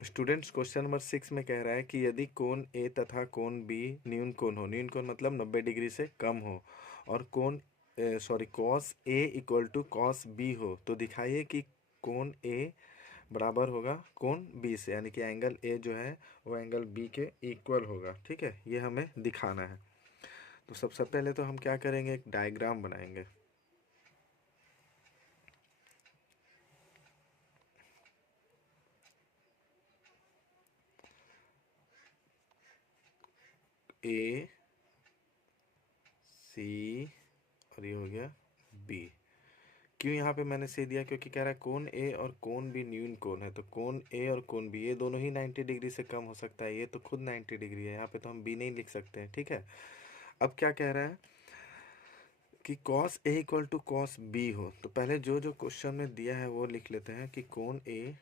Students question number 6 में कह रहा है कि यदि कोण ए तथा कोण बी न्यून कोण हो, न्यून कोण मतलब 90 डिग्री से कम हो, और cos A equal to cos B हो, तो दिखाइए कि कोण ए बराबर होगा कोण बी से, यानी कि एंगल ए जो है वो एंगल बी के इक्वल होगा। ठीक है, ये हमें दिखाना है। तो सबसे पहले तो हम क्या करेंगे, एक डायग्राम बनाएंगे। ए सी और ये हो गया बी। क्यों यहाँ पे मैंने सी दिया, क्योंकि कह रहा है कोण ए और कोण बी न्यून कोण है, तो कोण ए और कोण बी ये दोनों ही 90 डिग्री से कम हो सकता है। ये तो खुद 90 डिग्री है, यहाँ पे तो हम बी नहीं लिख सकते हैं। ठीक है, अब क्या कह रहा है कि cos a equal to cos B हो, तो पहले जो जो क्वेश्चन में दिया है वो लिख लेते हैं कि कोण a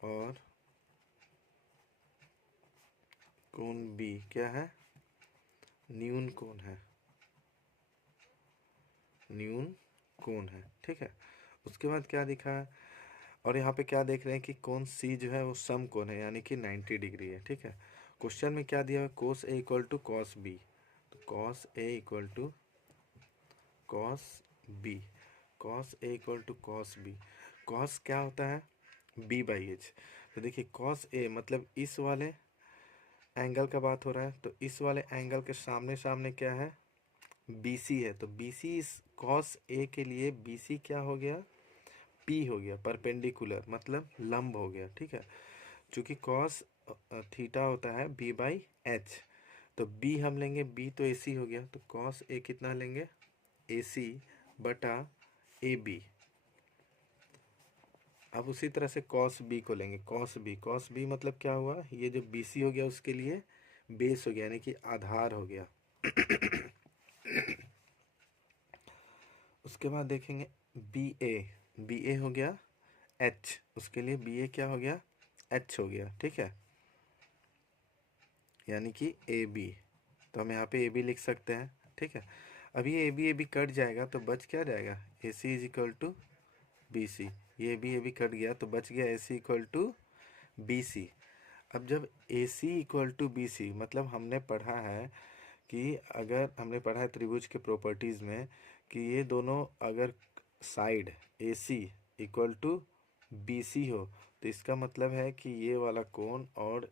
और कोण b क्या है, न्यून कोण है, न्यून कोण है। ठीक है, उसके बाद क्या दिखा है, और यहाँ पे क्या देख रहे हैं कि कोण C जो है वो सम कोण है, यानी कि 90 डिग्री है। ठीक है, क्वेश्चन में क्या दिया है, cos A equal to cos B, तो cos A equal to cos B, cos A equal to cos B. Cos क्या होता है, b बाई एच। तो देखिए कॉस A मतलब इस वाले एंगल का बात हो रहा है, तो इस वाले एंगल के सामने सामने क्या है, BC है, तो BC इस कॉस A के लिए BC क्या हो गया, P हो गया, परपेंडिकुलर मतलब लंब हो गया। ठीक है, चूंकि कॉस थीटा होता है b बाई एच, तो b हम लेंगे, b तो AC हो गया, तो कॉस A कितना लेंगे, AC बटा AB। अब उसी तरह से कॉस बी को लेंगे, कॉस बी मतलब क्या हुआ, ये जो BC हो गया उसके लिए बेस हो गया, यानी कि आधार हो गया। उसके बाद देखेंगे बी ए हो गया एच, उसके लिए बी ए क्या हो गया, एच हो गया। ठीक है, यानी कि ए बी, तो हम यहाँ पे ए बी लिख सकते हैं। ठीक है, अब ये ए बी कट जाएगा तो बच क्या जाएगा, A C is equal to B C. ये ए बी कट गया तो बच गया A C equal to B C. अब जब A C equal to B C, मतलब हमने पढ़ा है कि अगर हमने पढ़ा है त्रिभुज के प्रॉपर्टीज़ में कि ये दोनों अगर side A C equal to B C हो, तो इसका मतलब है कि ये वाला कोण और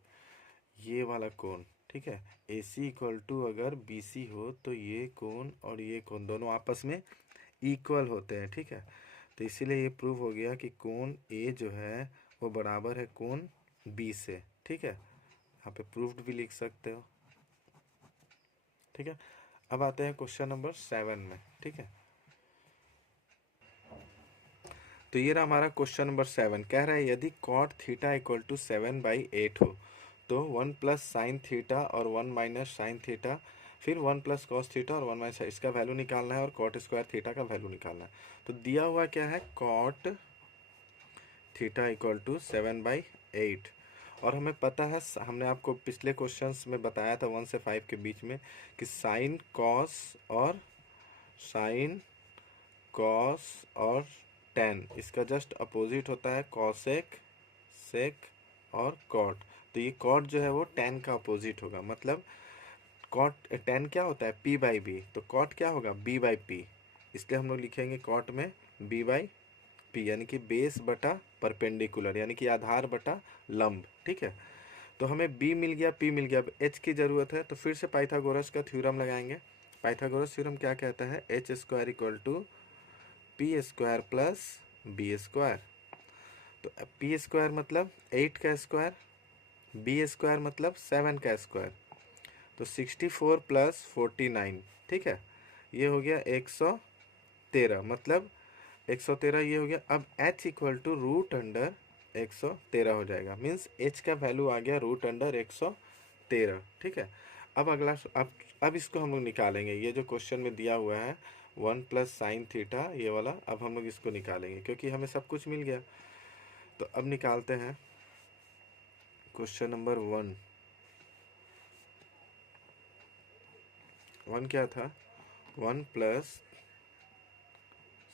ये वाला कोण, ठीक है, ए सी इक्वल टू अगर बी सी हो तो ये कोण और ये कोण दोनों आपस में इक्वल होते हैं। ठीक है, तो इसीलिए ये प्रूव हो गया कि कोण ए जो है वो बराबर है कोण बी से। ठीक है, यहाँ पे प्रूव्ड भी लिख सकते हो। ठीक है, अब आते हैं क्वेश्चन नंबर 7 में। ठीक है, तो ये रहा हमारा क्वेश्चन नंबर 7। कह रहा है यदि कॉट थीटा इक्वल टू 7/8 हो, तो 1 प्लस साइन थीटा और 1 माइनस साइन थीटा, फिर 1 प्लस कॉस थीटा और 1 माइनस, इसका वैल्यू निकालना है और कॉट स्क्वायर थीटा का वैल्यू निकालना है। तो दिया हुआ क्या है, कॉट थीटा इक्वल टू 7/8, और हमें पता है, हमने आपको पिछले क्वेश्चंस में बताया था 1 से 5 के बीच में कि साइन कॉस और टेन, इसका जस्ट अपोजिट होता है कॉसेक, सेक और कॉट। तो ये कॉट जो है वो टेन का अपोजिट होगा, मतलब कॉट टेन क्या होता है, पी बाई बी, तो कॉट क्या होगा, बी बाई पी। इसलिए हम लोग लिखेंगे कॉट में बी बाई पी, यानी कि बेस बटा परपेंडिकुलर, यानी कि आधार बटा लंब। ठीक है, तो हमें b मिल गया, p मिल गया, अब h की ज़रूरत है, तो फिर से पाइथागोरस का थ्योरम लगाएंगे। पाइथागोरस थ्योरम क्या कहता है, H square equal to P square plus B square. तो पी स्क्वायर मतलब 8 का स्क्वायर, बी स्क्वायर मतलब 7 का स्क्वायर, तो 64 प्लस 49। ठीक है, ये हो गया 113, मतलब 113 ये हो गया। अब h equal to root under 113 हो जाएगा, मीन्स h का वैल्यू आ गया रूट अंडर 113। ठीक है, अब अगला अब इसको हम लोग निकालेंगे, ये जो क्वेश्चन में दिया हुआ है 1 प्लस साइन थीटा ये वाला, अब हम लोग इसको निकालेंगे क्योंकि हमें सब कुछ मिल गया। तो अब निकालते हैं क्वेश्चन नंबर 1 क्या था, 1 plus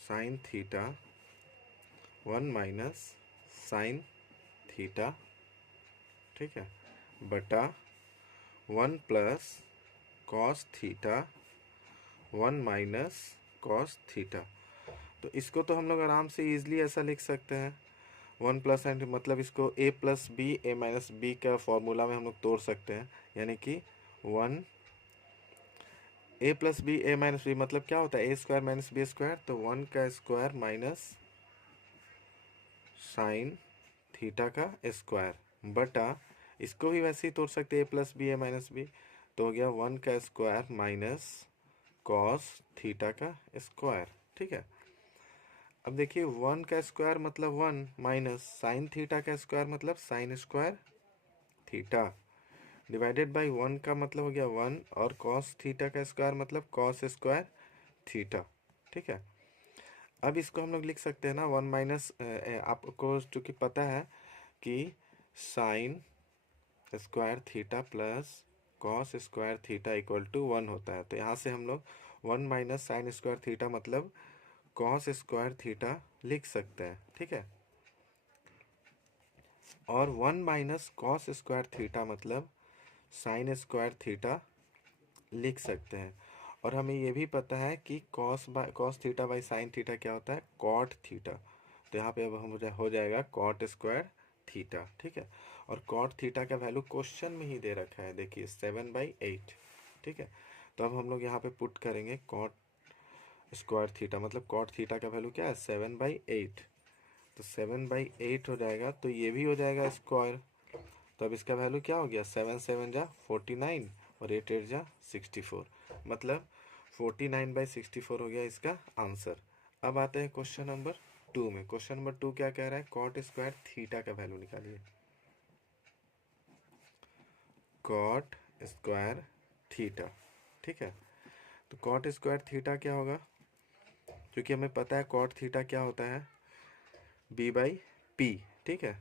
sine theta 1 minus sine theta, ठीक है, बटा 1 plus cos theta 1 minus cos theta. तो इसको तो हम लोग आराम से ईजिली ऐसा लिख सकते हैं, 1 प्लस एंड मतलब इसको ए प्लस बी ए माइनस बी का फॉर्मूला में हम लोग तोड़ सकते हैं, यानी कि 1 ए प्लस बी ए माइनस बी मतलब क्या होता है, A square minus B square, तो 1 का स्क्वायर माइनस साइन थीटा का स्क्वायर बटा, इसको भी वैसे ही तोड़ सकते हैं, ए प्लस बी ए माइनस बी, तो हो गया 1 का स्क्वायर माइनस कॉस थीटा का स्क्वायर, ठीक है। अब देखिए 1 का स्क्वायर मतलब 1 माइनस साइन थीटा का स्क्वायर मतलब sine square theta divided by 1 का मतलब हो गया 1 और कॉस थीटा का स्क्वायर मतलब कॉस स्क्वायर थीटा, ठीक है। अब इसको हम लोग लिख सकते हैं ना 1 माइनस, आपको चूँकि पता है कि sine square theta plus cos square theta equal to 1 होता है, तो यहाँ से हम लोग 1 माइनस साइन स्क्वायर थीटा मतलब कॉस स्क्वायर थीटा लिख सकते हैं, ठीक है। और 1 माइनस कॉस स्क्वायर थीटा मतलब साइन स्क्वायर थीटा लिख सकते हैं। और हमें ये भी पता है कि cos theta by sine theta क्या होता है, कॉट थीटा, तो यहाँ पे अब हम हो जाएगा कॉट स्क्वायर थीटा, ठीक है। और कॉट थीटा का वैल्यू क्वेश्चन में ही दे रखा है, देखिए 7/8, ठीक है। तो अब हम लोग यहाँ पे पुट करेंगे कॉट स्क्वायर थीटा मतलब कॉट थीटा का वैल्यू क्या है 7/8, तो 7/8 हो जाएगा, तो ये भी हो जाएगा स्क्वायर, तो अब इसका वैल्यू क्या हो गया, 7 7 जा 49 और 8 8 जा 64, मतलब 49/64 हो गया इसका आंसर। अब आते हैं क्वेश्चन नंबर 2 में। क्वेश्चन नंबर 2 क्या कह रहा है, कॉट स्क्वायर थीटा का वैल्यू निकालिए। कॉट स्क्वायर थीटा, ठीक है, तो कॉट स्क्वायर थीटा क्या होगा, क्योंकि हमें पता है कॉट थीटा क्या होता है, b/p, ठीक है।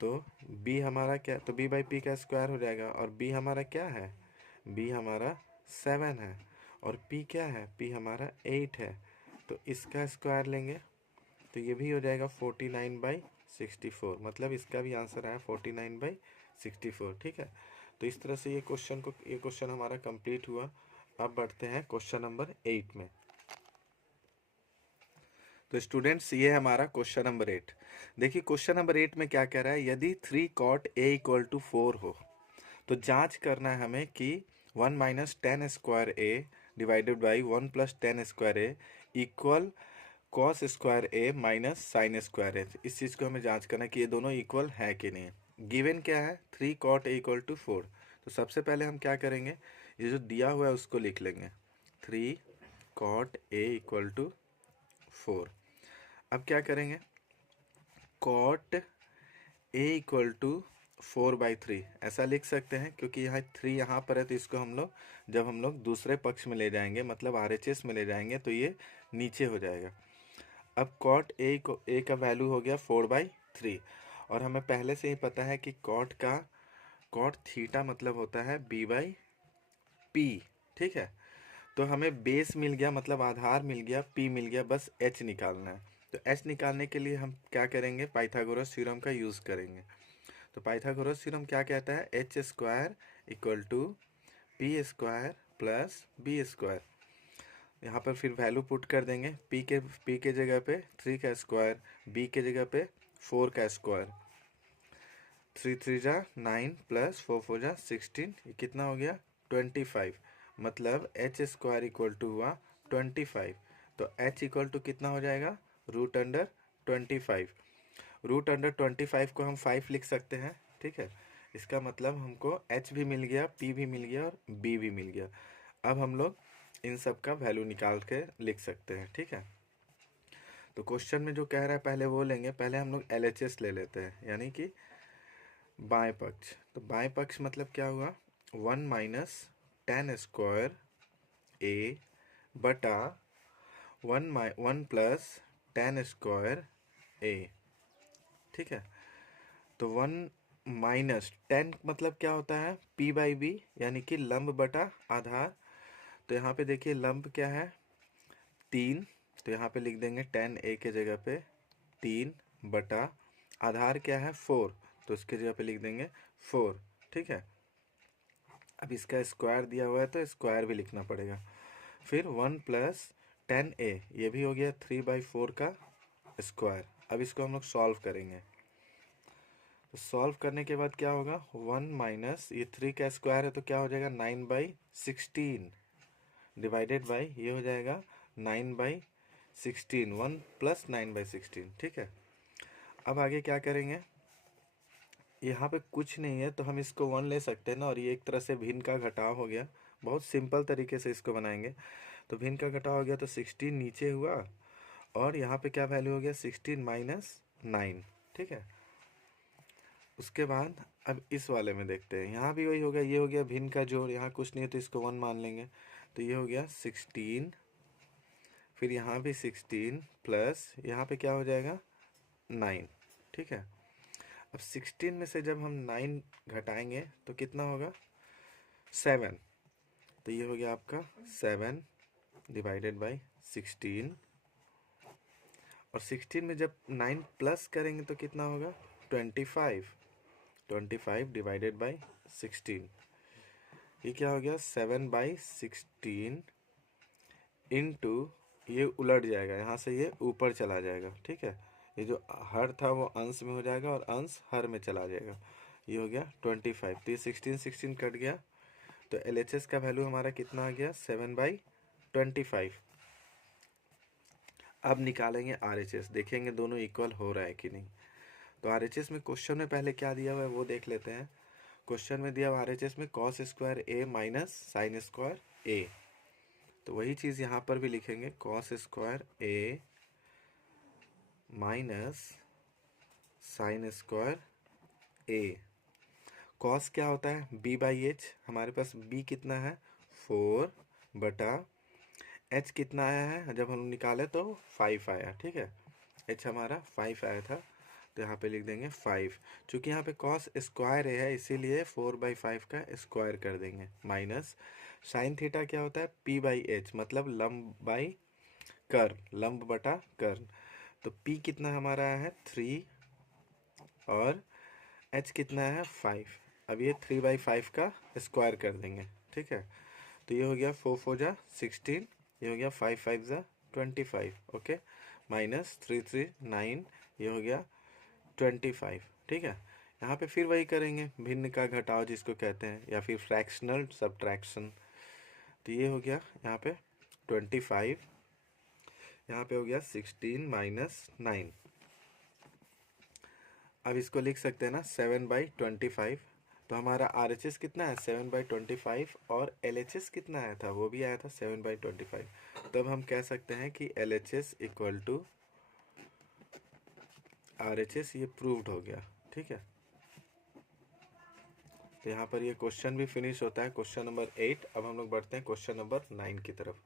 तो b हमारा क्या, तो b/p का स्क्वायर हो जाएगा, और b हमारा क्या है, b हमारा 7 है, और p क्या है, p हमारा 8 है, तो इसका स्क्वायर लेंगे तो ये भी हो जाएगा 49/64, मतलब इसका भी आंसर आया 49/64, ठीक है। तो इस तरह से ये क्वेश्चन हमारा कंप्लीट हुआ। अब बढ़ते हैं क्वेश्चन नंबर 8 में। तो स्टूडेंट्स ये हमारा क्वेश्चन नंबर 8। देखिए क्वेश्चन नंबर 8 में क्या कह रहा है, यदि 3 cot a = 4 हो तो जांच करना है हमें कि 1 minus tan square A divided by 1 plus tan square A equal cos square A minus sign square A. इस चीज़ को हमें जांच करना है कि ये दोनों इक्वल है कि नहीं। गिवन क्या है, 3 cot a = 4, तो सबसे पहले हम क्या करेंगे, ये जो दिया हुआ है उसको लिख लेंगे, 3 cot a = 4। अब क्या करेंगे, कॉट ए इक्वल टू 4/3 ऐसा लिख सकते हैं, क्योंकि यहाँ 3 यहाँ पर है, तो इसको हम लोग जब हम लोग दूसरे पक्ष में ले जाएंगे मतलब RHS में ले जाएंगे तो ये नीचे हो जाएगा। अब कॉट ए का वैल्यू हो गया 4/3, और हमें पहले से ही पता है कि कॉट थीटा मतलब होता है b/p, ठीक है। तो हमें बेस मिल गया मतलब आधार मिल गया, p मिल गया, बस h निकालना है। तो h निकालने के लिए हम क्या करेंगे, पाइथागोरस थ्योरम का यूज़ करेंगे। तो पाइथागोरस थ्योरम क्या कहता है, h² = p² प्लस b²। यहाँ पर फिर वैल्यू पुट कर देंगे, p के जगह पे 3 का स्क्वायर, b के जगह पे 4 का स्क्वायर, 3 3 जा 9 प्लस 4 4 जा 16, ये कितना हो गया 25, मतलब h² हुआ 25। तो h = कितना हो जाएगा, √25। √25 को हम 5 लिख सकते हैं, ठीक है। इसका मतलब हमको h भी मिल गया, p भी मिल गया और b भी मिल गया। अब हम लोग इन सब का वैल्यू निकाल के लिख सकते हैं, ठीक है। तो क्वेश्चन में जो कह रहा है पहले वो लेंगे, पहले हम लोग LHS ले लेते हैं, यानी कि बाएं पक्ष। तो बाएं पक्ष मतलब क्या हुआ, 1 माइनस टेन स्क्वायर ए बटा 1 प्लस टेन स्क्वायर ए, ठीक है। तो 1 माइनस टेन मतलब क्या होता है, p/b, यानी कि लंब बटा आधार। तो यहाँ पे देखिए लंब क्या है 3, तो यहाँ पे लिख देंगे 10a के जगह पे 3 बटा आधार क्या है 4, तो इसके जगह पे लिख देंगे 4। ठीक है, अब इसका स्क्वायर दिया हुआ है तो स्क्वायर भी लिखना पड़ेगा। फिर 1 प्लस 10a, ये भी हो गया 3/4 का स्क्वायर। अब इसको हम लोग सॉल्व करेंगे, तो सॉल्व करने के बाद क्या होगा, 1 माइनस ये 3 का स्क्वायर है तो क्या हो जाएगा 9/16 डिवाइडेड बाई ये हो जाएगा 9/16, 1 प्लस 9/16। ठीक है, अब आगे क्या करेंगे, यहाँ पे कुछ नहीं है तो हम इसको 1 ले सकते हैं ना, और ये एक तरह से भिन्न का घटाव हो गया। बहुत सिंपल तरीके से इसको बनाएंगे, तो भिन्न का घटाव हो गया तो 16 नीचे हुआ, और यहाँ पे क्या वैल्यू हो गया 16 माइनस 9। ठीक है, उसके बाद अब इस वाले में देखते हैं, यहाँ भी वही हो गया, ये हो गया भिन्न का जोड़, यहाँ कुछ नहीं है तो इसको 1 मान लेंगे, तो ये हो गया 16, फिर यहाँ भी 16 प्लस यहाँ पे क्या हो जाएगा 9। ठीक है, अब 16 में से जब हम 9 घटाएंगे तो कितना होगा 7, तो ये हो गया आपका 7 डिवाइडेड बाई 16, और 16 में जब 9 प्लस करेंगे तो कितना होगा 25, 25 डिवाइडेड बाई 16, ये क्या हो गया 7/16 इंटू, ये उलट जाएगा, यहाँ से ये ऊपर चला जाएगा। ठीक है, ये जो हर था वो अंश में हो जाएगा और अंश हर में चला जाएगा, ये हो गया 25, तो ये 16 कट गया, तो LHS का वैल्यू हमारा कितना आ गया 7/25। अब निकालेंगे RHS, देखेंगे दोनों इक्वल हो रहा है कि नहीं। तो RHS में क्वेश्चन में पहले क्या दिया हुआ है वो देख लेते हैं। क्वेश्चन में दिया हुआ RHS में cos square a minus sine square a, तो वही चीज़ यहाँ पर भी लिखेंगे, cos square a minus sine square a। cos क्या होता है b/h, हमारे पास b कितना है 4 बटा h कितना आया है, जब हम निकाले तो 5 आया। ठीक है, h हमारा 5 आया था, तो यहाँ पे लिख देंगे 5। चूँकि यहाँ पे cos स्क्वायर है इसीलिए 4/5 का स्क्वायर कर देंगे, माइनस साइन थीटा क्या होता है p/h, मतलब लंब बाई कर्ल, लंब बटा कर्ल, तो p कितना हमारा आया है 3 और h कितना है 5। अब ये 3/5 का स्क्वायर कर देंगे। ठीक है, तो ये हो गया 4 जा 16, ये हो गया 5 जा 25। ओके, माइनस 3 9, ये हो गया 25। ठीक है, यहाँ पे फिर वही करेंगे, भिन्न का घटाव जिसको कहते हैं, या फिर फ्रैक्शनल सब्ट्रैक्शन। तो ये हो गया यहाँ पे 25, यहाँ पे हो गया 16 माइनस 9। अब इसको लिख सकते हैं ना 7/25, तो हमारा RHS कितना है 7/25, और LHS कितना आया था वो भी आया था 7/25। तब हम कह सकते हैं कि LHS इक्वल टू RHS, ये प्रूव्ड हो गया। ठीक है, तो यहाँ पर ये क्वेश्चन भी फिनिश होता है, क्वेश्चन नंबर 8। अब हम लोग बढ़ते हैं क्वेश्चन नंबर 9 की तरफ।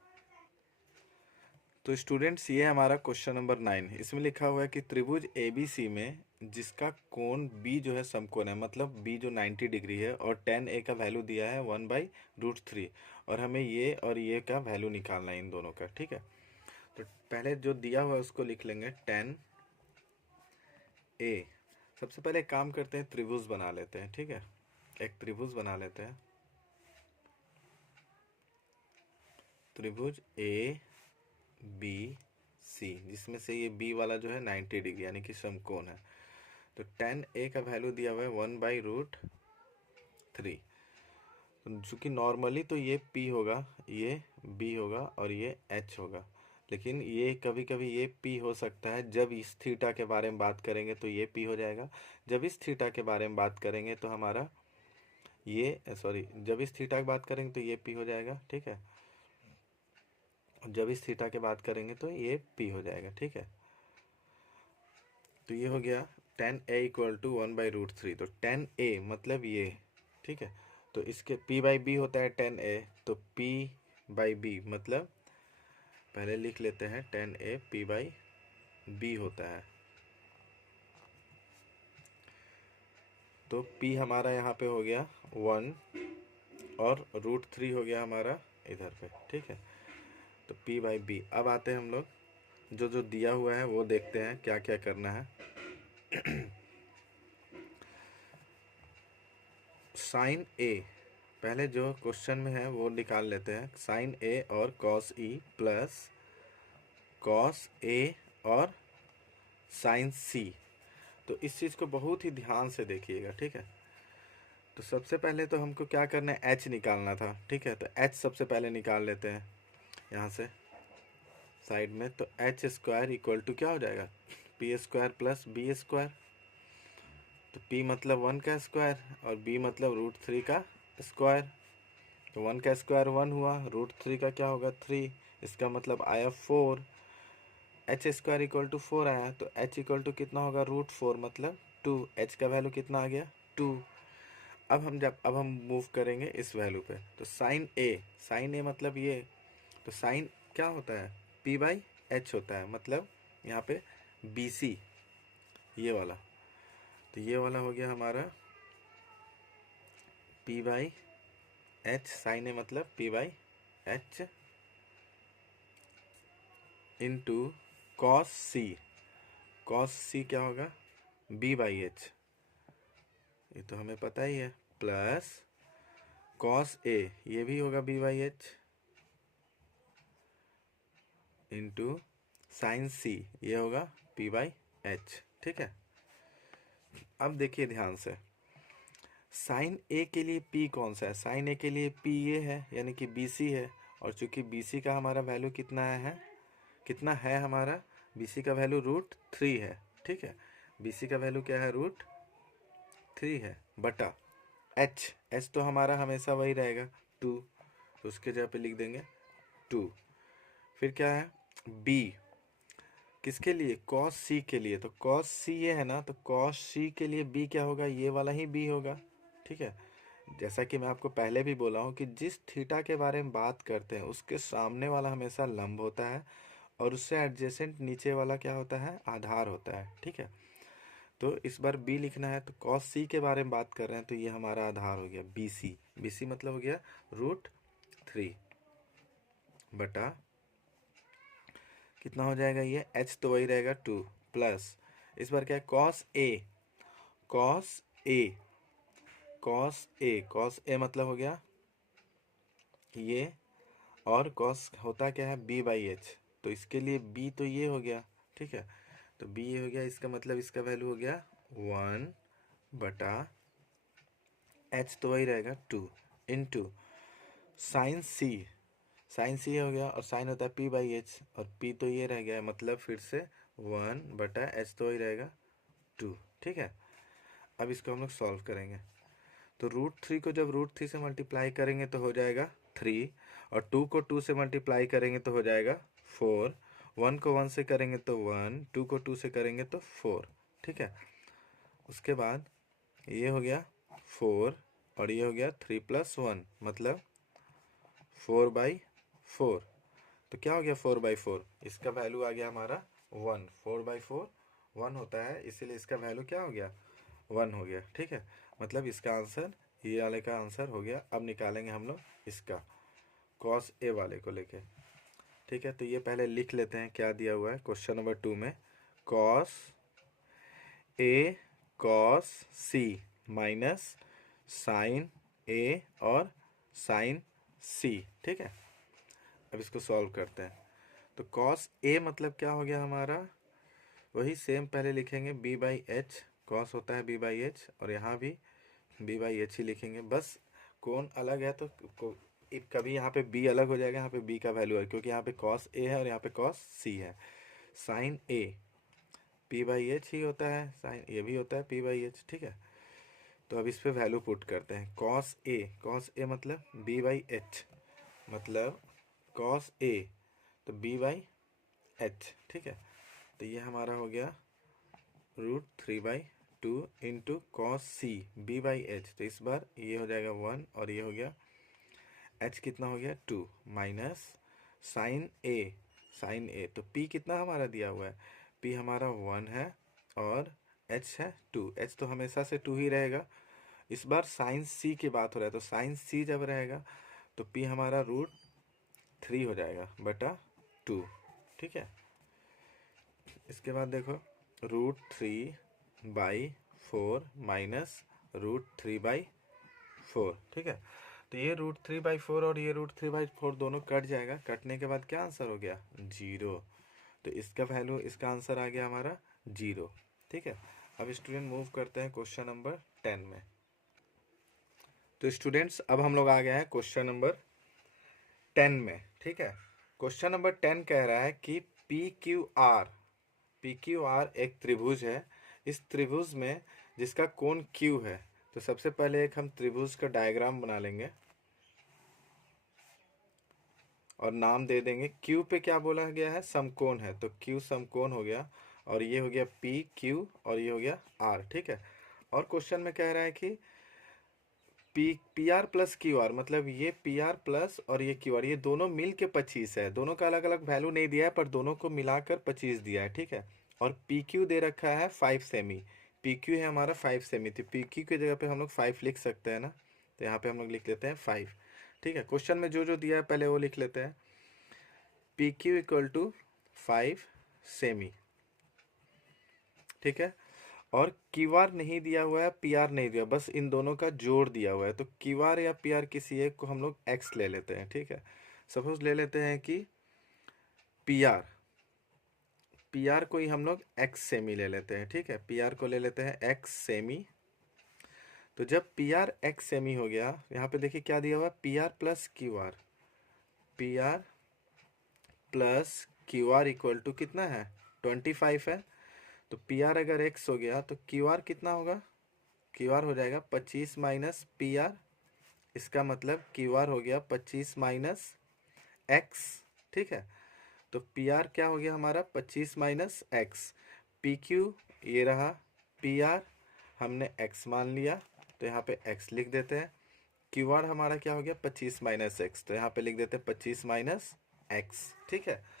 तो स्टूडेंट्स ये हमारा क्वेश्चन नंबर 9, इसमें लिखा हुआ है कि त्रिभुज ABC में जिसका कोण B जो है समकोण है, मतलब B जो 90 डिग्री है, और tan A का वैल्यू दिया है 1/√3, और हमें ये और ये का वैल्यू निकालना है इन दोनों का। ठीक है, तो पहले जो दिया हुआ है उसको लिख लेंगे tan A। सबसे पहले एक काम करते हैं, त्रिभुज बना लेते हैं। ठीक है, एक त्रिभुज बना लेते हैं, त्रिभुज ABC, जिसमें से ये B वाला जो है 90 डिग्री यानी कि समकोण है। तो tan A का वैल्यू दिया हुआ है 1/√3। तो चूँकि नॉर्मली तो ये P होगा, ये B होगा और ये H होगा, लेकिन ये कभी कभी ये P हो सकता है, जब इस थीटा के बारे में बात करेंगे तो ये P हो जाएगा, जब इस थीटा के बारे में बात करेंगे तो हमारा ये जब इस थीटा की बात करेंगे तो ये P हो जाएगा। ठीक है, जब इस थीटा की बात करेंगे तो ये P हो जाएगा। ठीक है, तो ये हो गया tan A इक्वल टू 1/√3, तो tan A मतलब ये। ठीक है, तो इसके P/B होता है tan A, तो P/B मतलब पहले लिख लेते हैं tan A P/B होता है, तो P हमारा यहाँ पे हो गया 1 और √3 हो गया हमारा इधर पे। ठीक है, तो P/B। अब आते हैं हम लोग जो जो दिया हुआ है वो देखते हैं क्या क्या करना है। साइन ए, पहले जो क्वेश्चन में है वो निकाल लेते हैं। साइन ए और cos E plus cos A और साइन सी। तो इस चीज़ को बहुत ही ध्यान से देखिएगा, ठीक है। तो सबसे पहले तो हमको क्या करना है, एच निकालना था, ठीक है। तो एच सबसे पहले निकाल लेते हैं यहाँ से साइड में। तो एच स्क्वायर इक्वल टू क्या हो जाएगा, P square plus B square. तो p मतलब 1 का स्क्वायर और b मतलब √3 का स्क्वायर। तो 1 का स्क्वायर 1 हुआ, √3 का क्या होगा 3, इसका मतलब आया 4। एच स्क्वायर इक्वल टू 4 आया, तो h इक्वल टू कितना होगा √4 मतलब 2। h का वैल्यू कितना आ गया 2। अब हम मूव करेंगे इस वैल्यू पे। तो साइन ए मतलब ये, तो साइन क्या होता है p/h होता है, मतलब यहाँ पे BC ये वाला। तो ये वाला हो गया हमारा p/h, साइन ए मतलब p/h इंटू कॉस सी। कॉस सी क्या होगा b/h, ये तो हमें पता ही है, प्लस कॉस ए ये भी होगा b/h इंटू साइन सी ये होगा p/h, ठीक है। अब देखिए ध्यान से, साइन ए के लिए p कौन सा है, साइन ए के लिए p ये है, यानी कि BC है। और चूंकि BC का हमारा वैल्यू कितना है हमारा, BC का वैल्यू √3 है, ठीक है। BC का वैल्यू क्या है √3 है, बटा h तो हमारा हमेशा वही रहेगा 2, तो उसके जगह पे लिख देंगे 2। फिर क्या है b, किसके लिए, कॉस सी के लिए। तो कॉस सी ये है ना, तो कॉस सी के लिए b क्या होगा, ये वाला ही b होगा, ठीक है। जैसा कि मैं आपको पहले भी बोला हूँ कि जिस थीटा के बारे में बात करते हैं उसके सामने वाला हमेशा लंब होता है और उससे एडजेसेंट नीचे वाला क्या होता है, आधार होता है, ठीक है। तो इस बार b लिखना है, तो कॉस सी के बारे में बात कर रहे हैं, तो ये हमारा आधार हो गया BC। BC मतलब हो गया √3 बटा कितना हो जाएगा, ये h तो वही रहेगा 2, प्लस इस बार क्या है cos A. Cos A cos A मतलब हो गया ये, और कॉस होता क्या है b/h, तो इसके लिए b तो ये हो गया, ठीक है। तो b ये हो गया, इसका मतलब इसका वैल्यू हो गया 1 बटा h तो वही रहेगा 2 इंटू साइन सी हो गया, और साइन होता है p/h, और p तो ये रह गया, मतलब फिर से 1 बटा h तो वही रहेगा 2, ठीक है। अब इसको हम लोग सॉल्व करेंगे। तो √3 को जब √3 से मल्टीप्लाई करेंगे तो हो जाएगा 3, और 2 को 2 से मल्टीप्लाई करेंगे तो हो जाएगा 4, 1 को 1 से करेंगे तो 1, 2 को 2 से करेंगे तो 4, ठीक है। उसके बाद ये हो गया 4 और ये हो गया 3 + 1 मतलब 4/4। तो क्या हो गया 4/4, इसका वैल्यू आ गया हमारा 1। 4/4 1 होता है, इसीलिए इसका वैल्यू क्या हो गया 1 हो गया, ठीक है। मतलब इसका आंसर, ये वाले का आंसर हो गया। अब निकालेंगे हम लोग इसका कॉस ए वाले को लेके, ठीक है। तो ये पहले लिख लेते हैं क्या दिया हुआ है क्वेश्चन नंबर 2 में, cos A cos C minus sign ए और साइन सी, ठीक है। अब इसको सॉल्व करते हैं। तो कॉस ए मतलब क्या हो गया हमारा, वही सेम पहले लिखेंगे b/h, कॉस होता है b/h, और यहाँ भी b/h ही लिखेंगे, बस कोण अलग है तो कभी यहाँ पे b अलग हो जाएगा, यहाँ पे b का वैल्यू है, क्योंकि यहाँ पे cos a है और यहाँ पे cos c है। साइन a p/h ही होता है, साइन ये भी होता है p/h, ठीक है। तो अब इस पे वैल्यू पुट करते हैं, cos a मतलब b/h, मतलब cos a तो b/h, ठीक है। तो ये हमारा हो गया √3/2 इंटू कॉस सी b/h, तो इस बार ये हो जाएगा 1 और ये हो गया h कितना हो गया 2 माइनस साइन ए तो p कितना हमारा दिया हुआ है, p हमारा 1 है और h है 2, h तो हमेशा से 2 ही रहेगा। इस बार साइन c की बात हो रहा है, तो साइन c जब रहेगा तो p हमारा √3 हो जाएगा बटा 2, ठीक है। इसके बाद देखो √3 बाई 4 माइनस √3/4, ठीक है। तो ये √3/4 और ये √3/4 दोनों कट जाएगा, कटने के बाद क्या आंसर हो गया, 0। तो इसका वैल्यू, इसका आंसर आ गया हमारा 0, ठीक है। अब स्टूडेंट मूव करते हैं क्वेश्चन नंबर 10 में। तो स्टूडेंट्स अब हम लोग आ गए हैं क्वेश्चन नंबर 10 में, ठीक है। क्वेश्चन नंबर 10 कह रहा है कि पी क्यू आर एक त्रिभुज है। इस त्रिभुज में जिसका कोण Q है, तो सबसे पहले एक हम त्रिभुज का डायग्राम बना लेंगे और नाम दे देंगे। Q पे क्या बोला गया है, समकोण है, तो Q समकोण हो गया, और ये हो गया PQ और ये हो गया R, ठीक है। और क्वेश्चन में कह रहा है कि PR प्लस QR, मतलब ये PR प्लस और ये QR, ये दोनों मिल के 25 है। दोनों का अलग अलग वैल्यू नहीं दिया है, पर दोनों को मिलाकर 25 दिया है, ठीक है। और PQ दे रखा है 5 सेमी। PQ है हमारा 5 सेमी, तो PQ की जगह पे हम लोग 5 लिख सकते हैं ना, तो यहाँ पे हम लोग लिख लेते हैं 5, ठीक है। क्वेश्चन में जो जो दिया है पहले वो लिख लेते हैं। PQ इक्वल टू 5 सेमी, ठीक है। और क्यूआर नहीं दिया हुआ है, पीआर नहीं दिया, बस इन दोनों का जोड़ दिया हुआ है। तो क्यूआर या पीआर किसी एक को हम लोग एक्स ले लेते हैं, ठीक है। सपोज ले लेते हैं कि पीआर पीआर को ही हम लोग एक्स सेमी ले लेते हैं, ठीक है। पीआर को ले लेते हैं एक्स सेमी। तो जब पीआर एक्स सेमी हो गया, यहाँ पे देखिए क्या दिया हुआ है, PR plus QR. PR plus QR equal to कितना है, 25 है। तो पीआर अगर एक्स हो गया तो क्यूआर कितना होगा, क्यूआर हो जाएगा 25 माइनस पीआर। इसका मतलब क्यूआर हो गया 25 माइनस एक्स, ठीक है। तो पीआर क्या हो गया हमारा, 25 माइनस एक्स। पीक्यू ये रहा, पीआर हमने एक्स मान लिया, तो यहाँ पे एक्स लिख देते हैं। क्यूआर हमारा क्या हो गया, 25 माइनस एक्स, तो यहाँ पे लिख देते हैं 25 माइनस एक्स, ठीक है।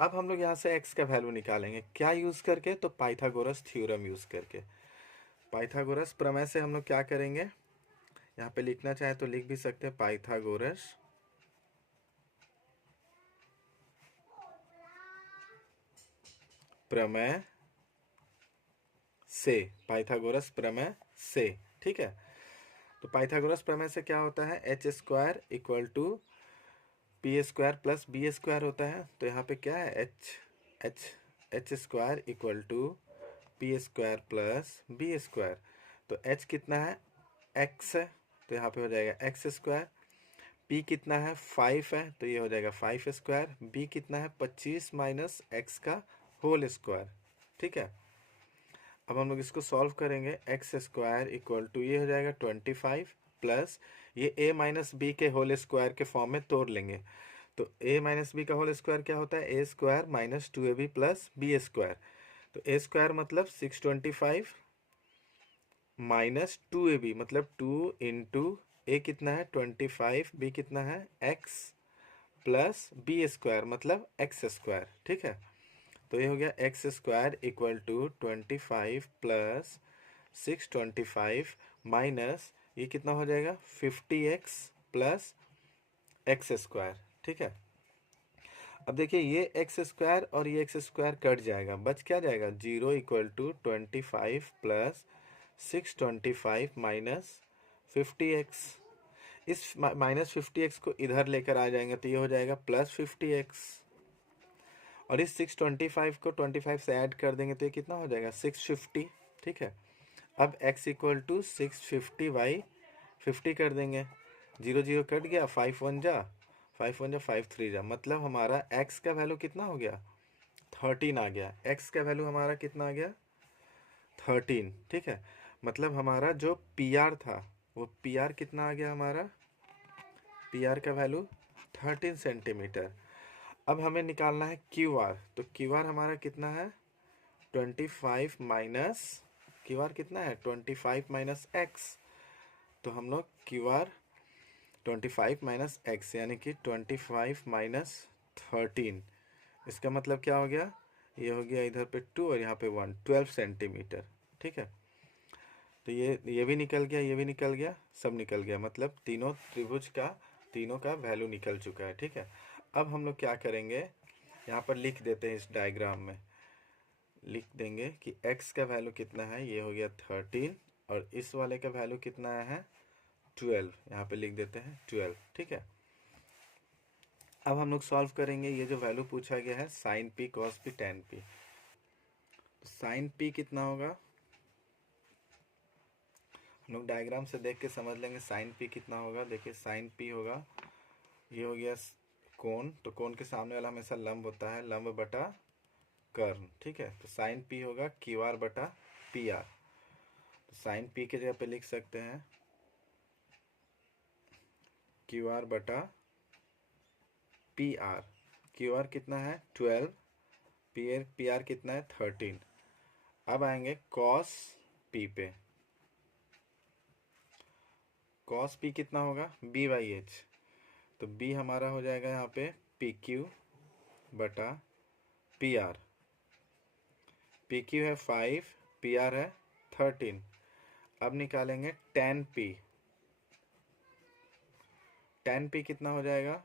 अब हम लोग यहाँ से एक्स का वैल्यू निकालेंगे, क्या यूज़ करके, तो पाइथागोरस थ्योरम यूज़ करके। पाइथागोरस प्रमेय से हम लोग क्या करेंगे, यहाँ पे लिखना चाहे तो लिख भी सकते हैं, पाइथागोरस प्रमेय से, पाइथागोरस प्रमेय से, ठीक है। तो पाइथागोरस प्रमेय से क्या होता है, H square equal to P square plus B square होता है। तो यहाँ पे क्या है, H square equal to P square plus B square. तो एच कितना है, एक्स है, तो यहाँ पे हो जाएगा एक्स स्क्वायर। पी कितना है, 5 है, तो ये हो जाएगा 5 स्क्वायर। बी कितना है, 25 माइनस एक्स का होल स्क्वायर, ठीक है। अब हम लोग इसको सॉल्व करेंगे, एक्स स्क्वायर इक्वल टू ये हो जाएगा 25 प्लस ये ए माइनस बी के होल स्क्वायर के फॉर्म में तोड़ लेंगे। तो ए माइनस बी का होल स्क्वायर क्या होता है, A square minus 2ab plus B square. तो ए स्क्वायर मतलब 625 माइनस 2ab मतलब 2 इंटू ए कितना है 25, बी कितना है एक्स, प्लस बी स्क्वायर मतलब एक्स स्क्वायर, ठीक है। तो ये हो गया X square equal to 25 plus 625 minus ये कितना हो जाएगा 50x प्लस एक्स स्क्वायर, ठीक है। अब देखिए ये एक्स स्क्वायर और ये एक्स स्क्वायर कट जाएगा, बच क्या जाएगा, 0 equal to 25 plus 625 minus 50x। इस माइनस 50x को इधर लेकर आ जाएंगे तो ये हो जाएगा प्लस 50x, और इस 625 को 25 से ऐड कर देंगे तो ये कितना हो जाएगा 650, ठीक है। अब x इक्वल टू 650/50 कर देंगे, 0 0 कट गया, 5 1 जा 5 3 जा, मतलब हमारा x का वैल्यू कितना हो गया 13 आ गया। x का वैल्यू हमारा कितना आ गया 13, ठीक है। मतलब हमारा जो PR था वो PR कितना आ गया हमारा, PR का वैल्यू 13 सेंटीमीटर। अब हमें निकालना है QR, तो QR हमारा कितना है 25 माइनस, QR कितना है 25 माइनस एक्स। तो हम लोग QR 25 माइनस एक्स यानी कि 25 माइनस 13, इसका मतलब क्या हो गया, ये हो गया इधर पे 2 और यहाँ पे 1, 12 सेंटीमीटर, ठीक है। तो ये भी निकल गया, ये भी निकल गया, सब निकल गया, मतलब तीनों त्रिभुज का तीनों का वैल्यू निकल चुका है, ठीक है। अब हम लोग क्या करेंगे, यहाँ पर लिख देते हैं इस डायग्राम में, लिख देंगे कि x का वैल्यू कितना है, ये हो गया 13, और इस वाले का वैल्यू कितना है 12, यहाँ पे लिख देते हैं 12। ठीक है, अब हम लोग सॉल्व करेंगे ये जो वैल्यू पूछा गया है sine P cos P tan P. Sine P कितना होगा, हम लोग डायग्राम से देख के समझ लेंगे साइन पी कितना होगा। देखिए साइन पी होगा, ये हो गया कोण, तो कोण के सामने वाला हमेशा लंब होता है, लंब बटा कर्ण। ठीक है, तो साइन पी होगा क्यू आर बटा पी आर। तो साइन पी के जगह पे लिख सकते हैं क्यू आर बटा पी आर। क्यू आर कितना है 12, पी आर कितना है 13। अब आएंगे कॉस पी पे, कॉस पी कितना होगा बी बाई एच, तो बी हमारा हो जाएगा यहाँ पे पी क्यू बटा पी आर। पी क्यू है 5, पी आर है 13। अब निकालेंगे टेन पी, टेन पी कितना हो जाएगा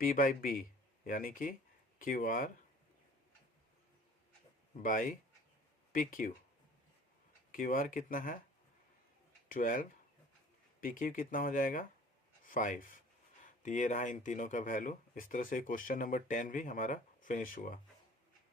पी बाई बी, यानी कि Q R by P Q. Q R कितना है 12, पी क्यू कितना हो जाएगा 5। तो ये रहा इन तीनों का वैल्यू। इस तरह से क्वेश्चन नंबर 10 भी हमारा फिनिश हुआ।